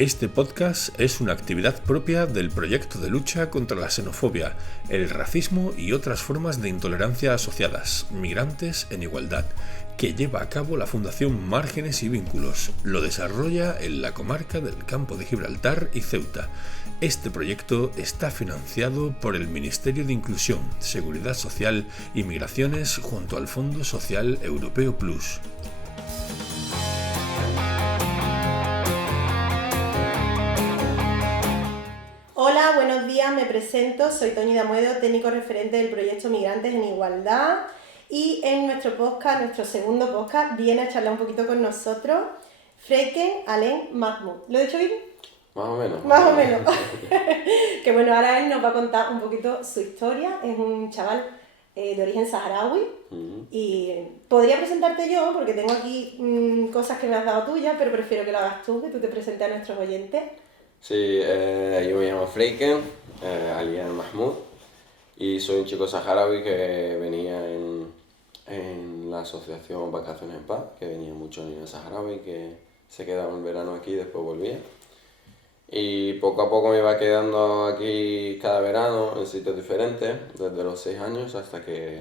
Este podcast es una actividad propia del proyecto de lucha contra la xenofobia, el racismo y otras formas de intolerancia asociadas, Migrantes en Igualdad, que lleva a cabo la Fundación Márgenes y Vínculos. Lo desarrolla en la comarca del Campo de Gibraltar y Ceuta. Este proyecto está financiado por el Ministerio de Inclusión, Seguridad Social y Migraciones junto al Fondo Social Europeo Plus. Hola, buenos días, me presento, soy Toñi Damuedo, técnico referente del proyecto Migrantes en Igualdad, y en nuestro podcast, nuestro segundo podcast, viene a charlar un poquito con nosotros Freiken Alain Mahmoud. ¿Lo he dicho bien? Más o menos. Más o menos. Que bueno, ahora él nos va a contar un poquito su historia. Es un chaval de origen saharaui. Y podría presentarte yo, porque tengo aquí cosas que me has dado tuyas, pero prefiero que lo hagas tú, que tú te presentes a nuestros oyentes. Sí, yo me llamo Freiken Alain Mahmoud, y soy un chico saharaui que venía en la asociación Vacaciones en Paz, que venían muchos niños saharauis que se quedaban en verano aquí y después volvían. Y poco a poco me iba quedando aquí cada verano en sitios diferentes, desde los 6 años hasta que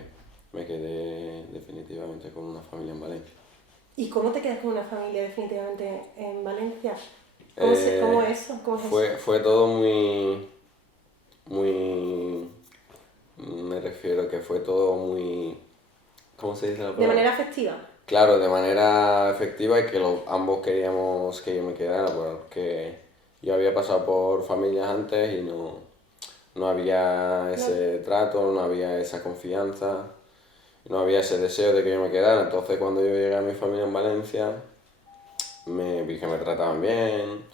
me quedé definitivamente con una familia en Valencia. ¿Y cómo te quedas con una familia definitivamente en Valencia? ¿Cómo es eso? Fue todo me refiero que fue todo muy, ¿cómo se dice la palabra? ¿De manera afectiva? Claro, de manera efectiva, y que ambos queríamos que yo me quedara, porque yo había pasado por familias antes y no había ese trato, no había esa confianza, no había ese deseo de que yo me quedara. Entonces cuando yo llegué a mi familia en Valencia, vi que me trataban bien,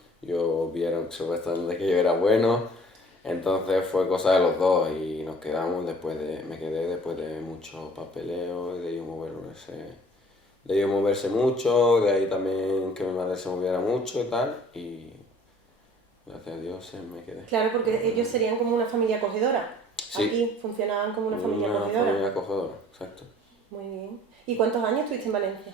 vieron supuestamente que yo era bueno, entonces fue cosa de los dos y nos quedamos me quedé después de mucho papeleo, de ellos moverse mucho, de ahí también que mi madre se moviera mucho y tal, y gracias a Dios me quedé. Claro, porque ellos serían como una familia acogedora. Sí. Aquí funcionaban como una familia acogedora. Una familia acogedora, exacto. Muy bien. ¿Y cuántos años estuviste en Valencia?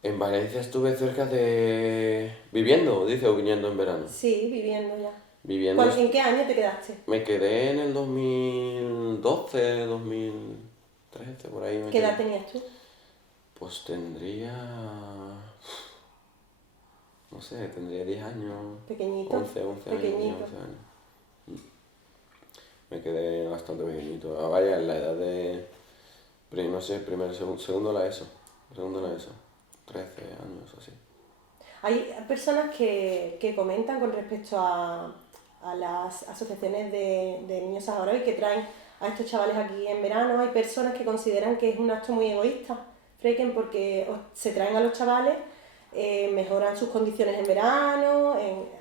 En Valencia estuve cerca de... ¿Viviendo, dice, o viniendo en verano? Sí, viviendo ya. Viviendo. ¿En qué año te quedaste? Me quedé en el 2012, 2013, por ahí me ¿Qué quedé. edad tenías tú? Pues tendría... no sé, tendría 10 años. Pequeñito. 11 años. Pequeñito. 11 años. Me quedé bastante pequeñito. Vaya, en la edad de... no sé, segundo la ESO. 13 años así. Hay personas que comentan con respecto a las asociaciones de niños saharauis que traen a estos chavales aquí en verano. Hay personas que consideran que es un acto muy egoísta, Freiken, porque se traen a los chavales, mejoran sus condiciones en verano,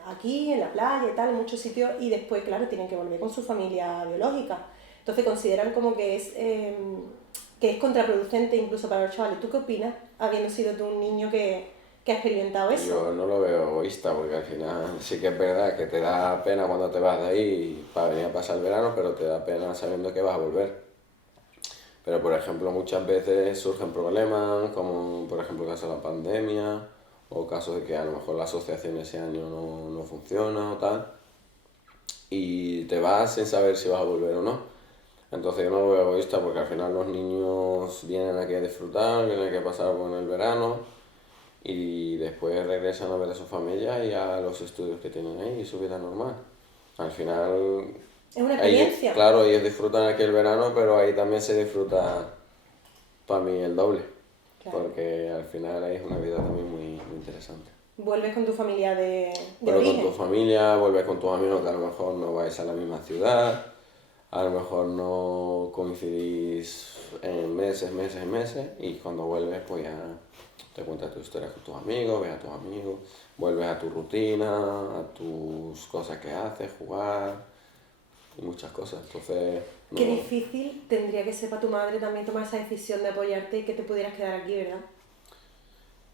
aquí, en la playa y tal, en muchos sitios, y después, claro, tienen que volver con su familia biológica. Entonces consideran como que es contraproducente incluso para los chavales. ¿Tú qué opinas, habiendo sido tú un niño que ha experimentado eso? Yo no lo veo egoísta, porque al final sí que es verdad que te da pena cuando te vas de ahí para venir a pasar el verano, pero te da pena sabiendo que vas a volver. Pero por ejemplo muchas veces surgen problemas, como por ejemplo el caso de la pandemia, o casos de que a lo mejor la asociación ese año no funciona o tal, y te vas sin saber si vas a volver o no. Entonces yo no lo veo egoísta, porque al final los niños vienen aquí a disfrutar, vienen aquí a pasar con el verano, y después regresan a ver a su familia y a los estudios que tienen ahí y su vida normal. Al final... Es una experiencia. Claro, ellos disfrutan aquí el verano, pero ahí también se disfruta para mí el doble. Claro. Porque al final ahí es una vida también muy interesante. Vuelves con tu familia de vuelves origen. Con tu familia, vuelves con tus amigos, que a lo mejor no vais a la misma ciudad, a lo mejor no coincidís en meses, y cuando vuelves pues ya te cuentas tu historia con tus amigos, ves a tus amigos, vuelves a tu rutina, a tus cosas que haces, jugar y muchas cosas. Entonces... Qué difícil tendría que ser para tu madre también tomar esa decisión de apoyarte y que te pudieras quedar aquí, ¿verdad?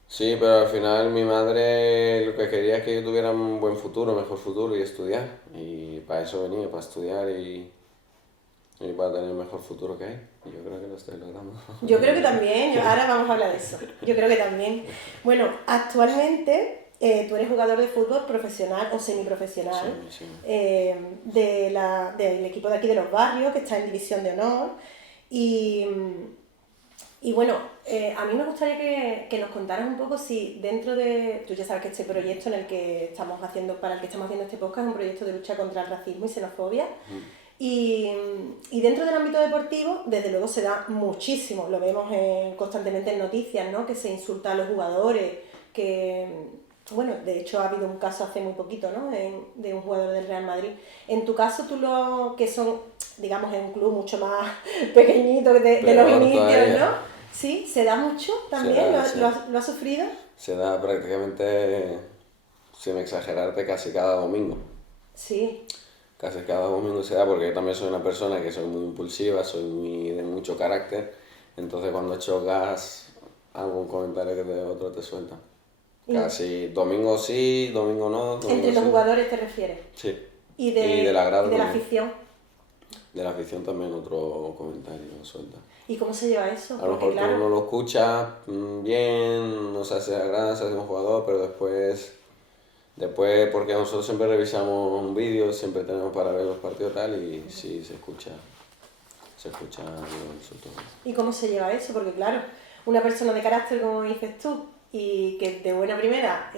Sí, pero al final mi madre lo que quería es que yo tuviera un buen futuro, mejor futuro, y estudiar. Y para eso venía, para estudiar y para tener el mejor futuro que hay. Y yo creo que lo estoy logrando. Yo creo que también, ahora vamos a hablar de eso. Yo creo que también. Bueno, actualmente tú eres jugador de fútbol profesional o semiprofesional, Sí. del equipo de aquí de Los Barrios, que está en División de Honor. Y bueno, a mí me gustaría que nos contaras un poco si dentro de... Tú ya sabes que este proyecto en el que estamos haciendo, para el que estamos haciendo este podcast, es un proyecto de lucha contra el racismo y xenofobia. Y dentro del ámbito deportivo, desde luego se da muchísimo, lo vemos constantemente en noticias, ¿no? Que se insulta a los jugadores, que, bueno, de hecho ha habido un caso hace muy poquito, ¿no? De un jugador del Real Madrid. En tu caso, que son, digamos, en un club mucho más pequeñito de los inicios, todavía. ¿no? Sí, se da mucho también, ¿Lo has sufrido? Se da prácticamente, sin exagerarte, casi cada domingo. Sí. Casi cada domingo se da porque yo también soy una persona que soy muy impulsiva, soy de mucho carácter. Entonces cuando chocas, algún comentario que otro te suelta. Casi domingo sí, domingo no. Domingo ¿Entre los sí. jugadores te refieres? Sí. Y de la también. afición. De la afición también otro comentario suelta. ¿Y cómo se lleva eso? A lo mejor tú no lo escuchas bien, no se hace la gran, se hace un jugador, pero después, porque nosotros siempre revisamos un vídeo, siempre tenemos para ver los partidos tal, y sí se escucha el insulto. ¿Y cómo se lleva eso? Porque claro, una persona de carácter, como dices tú, y que de buena primera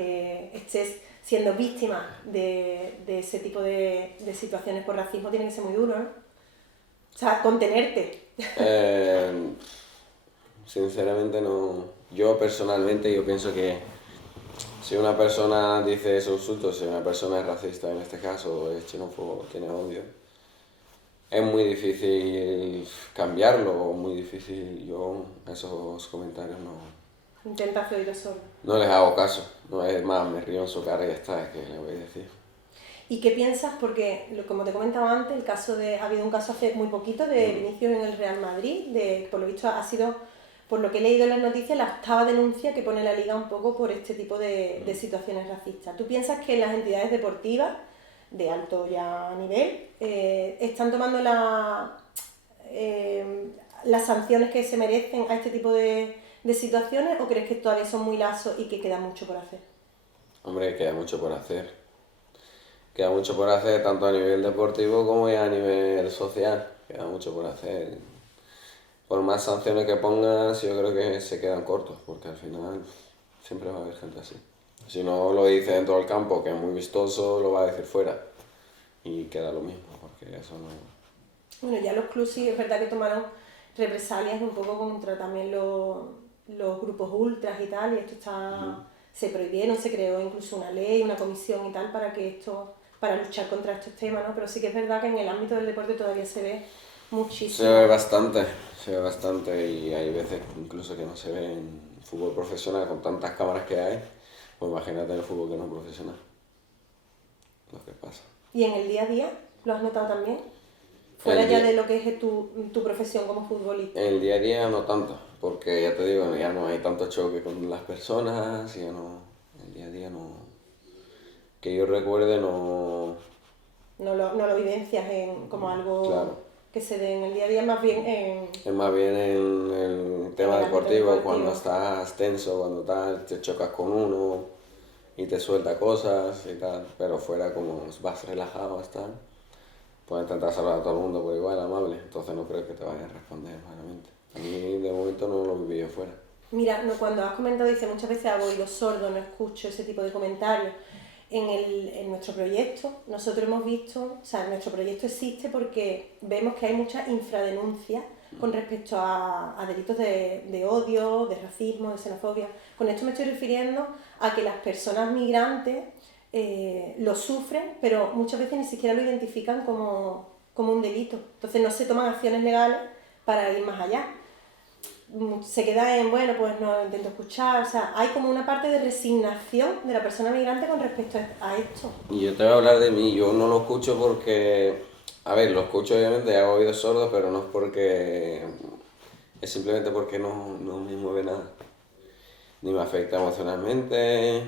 estés siendo víctima de ese tipo de situaciones por racismo, tiene que ser muy duro, ¿no? O sea, contenerte. Sinceramente no. Yo personalmente pienso que si una persona dice esos insultos, si una persona es racista en este caso, o es xenófobo, tiene odio, es muy difícil cambiarlo, muy difícil. Yo esos comentarios Intentas oídos sordos. no les hago caso. No es más, me río en su cara y ya está, es que le voy a decir. ¿Y qué piensas? Porque, como te comentaba antes, ha habido un caso hace muy poquito de Vinicius en el Real Madrid, por lo visto ha sido, por lo que he leído en las noticias, la 8ª denuncia que pone la Liga un poco por este tipo de situaciones racistas. ¿Tú piensas que las entidades deportivas, de alto ya nivel, están tomando las sanciones que se merecen a este tipo de situaciones, o crees que todavía son muy laxos y que queda mucho por hacer? Hombre, queda mucho por hacer. Queda mucho por hacer tanto a nivel deportivo como a nivel social. Queda mucho por hacer. Por más sanciones que pongas, yo creo que se quedan cortos, porque al final siempre va a haber gente así. Si no lo dice dentro del campo, que es muy vistoso, lo va a decir fuera. Y queda lo mismo, porque eso no... Bueno, ya los clubes sí es verdad que tomaron represalias un poco contra también los grupos ultras y tal, y esto se prohibieron, se creó incluso una ley, una comisión y tal para luchar contra estos temas, ¿no? Pero sí que es verdad que en el ámbito del deporte todavía se ve muchísimo. Se ve bastante y hay veces incluso que no se ve en fútbol profesional con tantas cámaras que hay, pues imagínate en el fútbol que no es profesional, lo que pasa. ¿Y en el día a día lo has notado también? Fuera ya de lo que es tu profesión como futbolista. En el día a día no tanto, porque ya te digo, ya no hay tanto choque con las personas, ya no, el día a día no, que yo recuerde no... No lo vivencias como algo Claro. que se dé en el día a día, más bien en... Es más bien en el tema deportivo, cuando estás tenso, cuando te chocas con uno y te suelta cosas y tal, pero fuera como vas relajado hasta, puedes intentar saludar a todo el mundo por igual, amable, entonces no creo que te vayan a responder malamente. A mí de momento no lo viví yo fuera. Mira, cuando has comentado, dice muchas veces hago oídos sordos, no escucho ese tipo de comentarios. En nuestro proyecto, nosotros hemos visto, o sea, nuestro proyecto existe porque vemos que hay mucha infradenuncia con respecto a delitos de odio, de racismo, de xenofobia. Con esto me estoy refiriendo a que las personas migrantes lo sufren, pero muchas veces ni siquiera lo identifican como un delito. Entonces no se toman acciones legales para ir más allá. Se queda en, bueno, pues no intento escuchar, o sea, hay como una parte de resignación de la persona migrante con respecto a esto. Y yo te voy a hablar de mí, yo no lo escucho porque, a ver, lo escucho obviamente, hago oídos sordos, pero no es porque, es simplemente porque no me mueve nada, ni me afecta emocionalmente,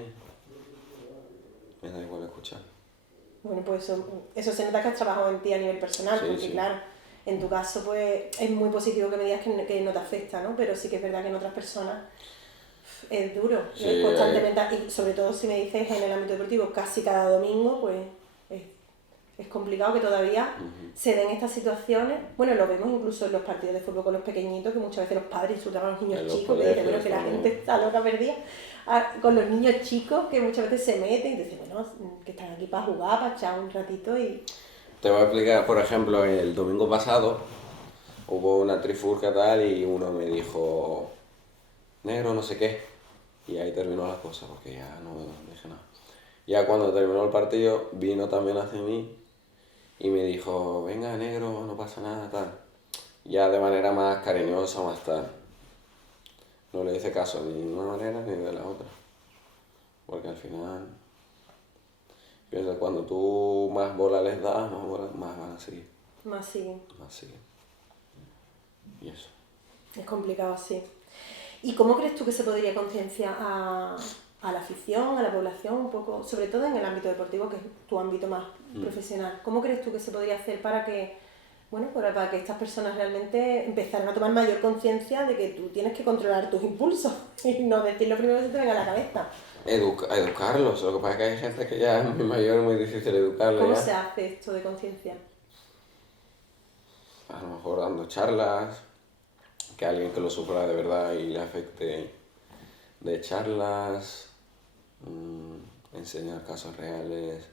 me da igual escuchar. Bueno, pues eso se nota que has trabajado en ti a nivel personal, Sí, porque sí. claro, en tu caso pues es muy positivo que me digas que no te afecta, ¿no? Pero sí que es verdad que en otras personas Es duro, Sí, constantemente, y sobre todo si me dices en el ámbito deportivo casi cada domingo, pues es complicado que todavía se den estas situaciones. Bueno, lo vemos incluso en los partidos de fútbol con los pequeñitos, que muchas veces los padres insultan a los niños En los chicos, que dicen, bueno, colegios que la también. gente está loca perdida. Con los niños chicos que muchas veces se meten y dicen, bueno, que están aquí para jugar, para echar un ratito y... Te voy a explicar, por ejemplo, el domingo pasado hubo una trifulca tal y uno me dijo, negro no sé qué, y ahí terminó la cosa porque ya no dije nada. Ya cuando terminó el partido vino también hacia mí y me dijo, venga negro, no pasa nada tal. Ya de manera más cariñosa, más tal. No le hice caso ni de una manera ni de la otra. Porque al final, pienso que cuando tú más bola les das, más van a seguir. Más siguen. Más siguen. Y eso. Es complicado, sí. ¿Y cómo crees tú que se podría concienciar a la afición, a la población, un poco, sobre todo en el ámbito deportivo, que es tu ámbito más profesional? ¿Cómo crees tú que se podría hacer para que, bueno, para que estas personas realmente empezaran a tomar mayor conciencia de que tú tienes que controlar tus impulsos y no decir lo primero que se te venga a la cabeza? Educarlos, lo que pasa es que hay gente que ya es muy mayor, es muy difícil educarla ¿Cómo ya. se hace esto de conciencia? A lo mejor dando charlas, que alguien que lo sufra de verdad y le afecte, de charlas, enseñar casos reales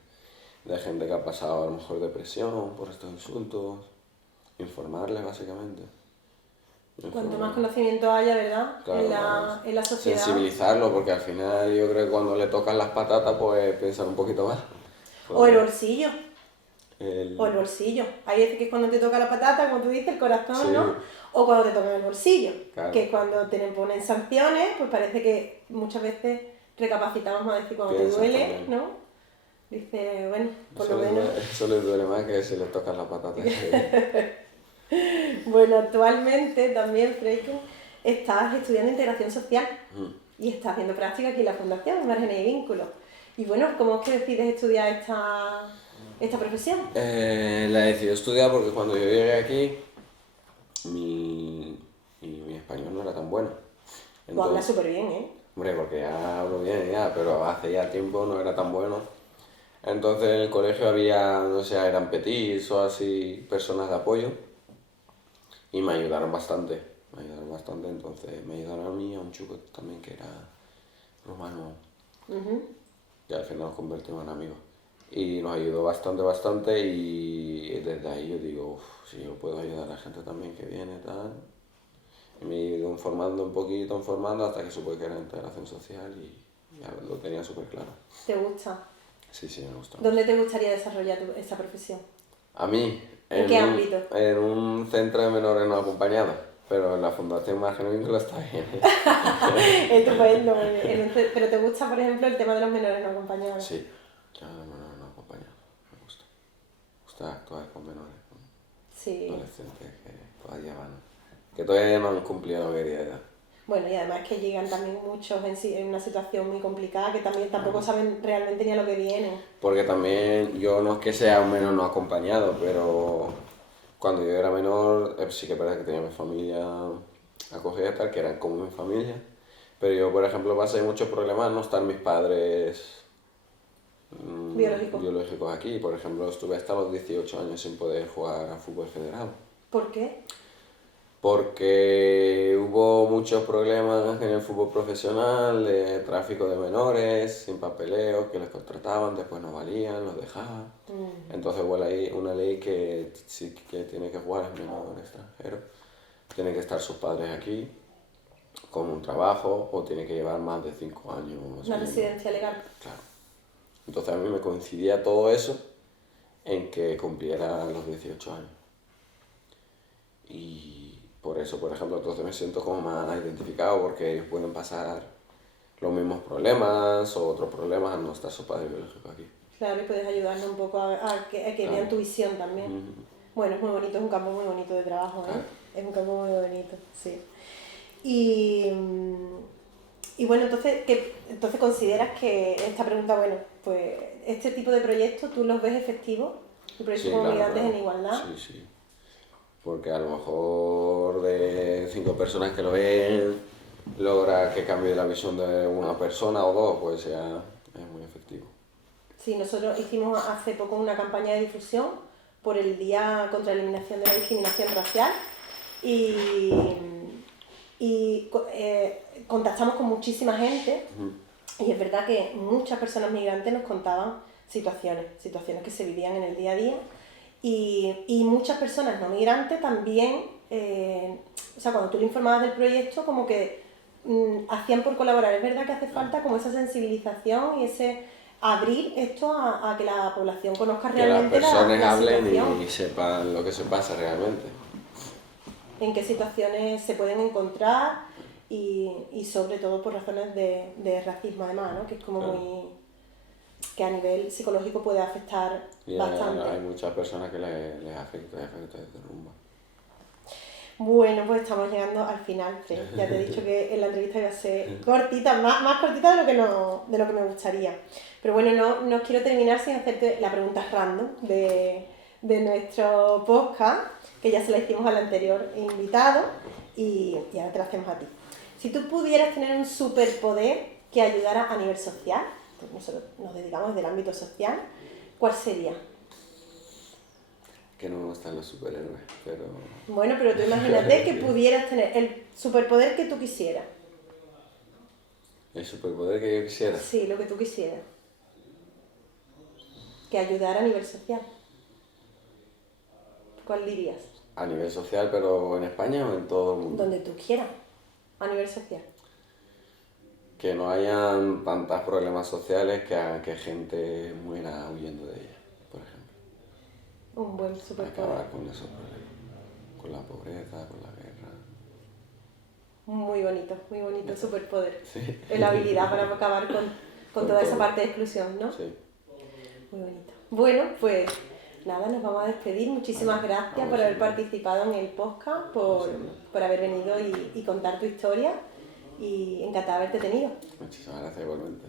de gente que ha pasado a lo mejor depresión por estos insultos, informarles básicamente. Cuanto más conocimiento haya, ¿verdad? Claro, en la sociedad. sensibilizarlo, porque al final yo creo que cuando le tocan las patatas pues piensan un poquito más. O el bolsillo. El- O el bolsillo. Hay veces que es cuando te toca la patata, como tú dices, el corazón, Sí. ¿no? O cuando te toca el bolsillo. Claro. Que cuando te ponen sanciones, pues parece que muchas veces recapacitamos más, decir, cuando Piensas te duele, también. ¿no? Dice, bueno, por Eso lo les menos... duele, eso les duele más que si les tocan las patatas. Bueno, actualmente también, Freiko, estás estudiando integración social y estás haciendo práctica aquí en la Fundación, en Márgenes y Vínculos. Y bueno, ¿cómo es que decides estudiar esta profesión? La decidí estudiar porque cuando yo llegué aquí, mi español no era tan bueno. Tú hablas súper bien, ¿eh? Hombre, porque ya hablo bien ya, pero hace ya tiempo no era tan bueno. Entonces en el colegio había, no sé, eran petits o así, personas de apoyo. Y me ayudaron bastante, entonces me ayudaron a mí y a un chico también que era rumano, que al final nos convertimos en amigos. Y nos ayudó bastante y desde ahí yo digo, si yo puedo ayudar a la gente también que viene, tal. Y me he ido informando hasta que supe que era integración social y ya lo tenía súper claro. ¿Te gusta? Sí, me gusta. ¿Dónde te gustaría desarrollar esta profesión? A mí, ¿En qué ámbito? En un centro de menores no acompañados, pero en la Fundación Márgenes y Vínculos está bien. Estupendo, pero ¿te gusta, por ejemplo, el tema de los menores no acompañados? Sí, ya de menores no acompañados, me gusta. Me gusta actuar con menores, con Sí. adolescentes que todavía no han cumplido la mayoría de edad. Bueno, y además que llegan también muchos en una situación muy complicada que también tampoco saben realmente ni a lo que vienen. Porque también yo no es que sea un menor no acompañado, pero cuando yo era menor sí que es verdad que tenía mi familia acogida y tal, que eran como mi familia. Pero yo, por ejemplo, pasé muchos problemas al no estar mis padres biológicos aquí. Por ejemplo, estuve hasta los 18 años sin poder jugar a fútbol federado. ¿Por qué? Porque hubo muchos problemas en el fútbol profesional, de tráfico de menores, sin papeleo, que les contrataban, después no valían, los dejaban. Entonces hubo una ley que sí que tiene que jugar el menor extranjero. Tienen que estar sus padres aquí, con un trabajo, o tiene que llevar más de 5 años. Una residencia legal. Claro. Entonces a mí me coincidía todo eso en que cumpliera los 18 años. Y por eso, por ejemplo, entonces me siento como más identificado porque ellos pueden pasar los mismos problemas o otros problemas al no estar su padre biológico aquí. Claro, y puedes ayudarnos un poco a que vean tu visión también. Bueno, es muy bonito, es un campo muy bonito de trabajo, ¿eh? Es un campo muy bonito, sí. Y bueno, entonces consideras que esta pregunta, bueno, pues este tipo de proyectos, ¿tú los ves efectivos? El proyecto como Migrantes en Igualdad. Sí. Porque a lo mejor de 5 personas que lo ven, logra que cambie la visión de una persona o dos, pues ya es muy efectivo. Sí, nosotros hicimos hace poco una campaña de difusión por el Día contra la Eliminación de la Discriminación Racial y contactamos con muchísima gente y es verdad que muchas personas migrantes nos contaban situaciones que se vivían en el día a día y muchas personas no migrantes también, o sea, cuando tú le informabas del proyecto como que hacían por colaborar. Es verdad que hace falta como esa sensibilización y ese abrir esto a que la población conozca realmente que las personas la hablen situación. y sepan lo que se pasa realmente. En qué situaciones se pueden encontrar y sobre todo por razones de racismo además, ¿no? Que es como muy... que a nivel psicológico puede afectar bastante. Hay muchas personas que les afecta desde rumba. Bueno, pues estamos llegando al final, Fred. Ya te he dicho que la entrevista iba a ser cortita, más cortita de lo que me gustaría. Pero bueno, no os quiero terminar sin hacerte la pregunta random de nuestro podcast, que ya se la hicimos al anterior invitado y ahora te la hacemos a ti. Si tú pudieras tener un superpoder que ayudara a nivel social, pues nosotros nos dedicamos del ámbito social, ¿cuál sería? Que no me gustan los superhéroes, pero... Bueno, pero tú imagínate que pudieras tener el superpoder que tú quisieras. ¿El superpoder que yo quisiera? Sí, lo que tú quisieras. Que ayudara a nivel social. ¿Cuál dirías? A nivel social, pero ¿en España o en todo el mundo? Donde tú quieras. A nivel social. Que no hayan tantos problemas sociales que hagan que gente muera huyendo de ellas, por ejemplo. Un buen superpoder. Acabar con esos problemas. Con la pobreza, con la guerra. Muy bonito superpoder. Sí. Es la habilidad para acabar con toda esa parte de exclusión, ¿no? Sí. Muy bonito. Bueno, pues nada, nos vamos a despedir. Muchísimas gracias por haber participado en el podcast, por haber venido y contar tu historia. Y encantada de haberte tenido. Muchísimas gracias igualmente.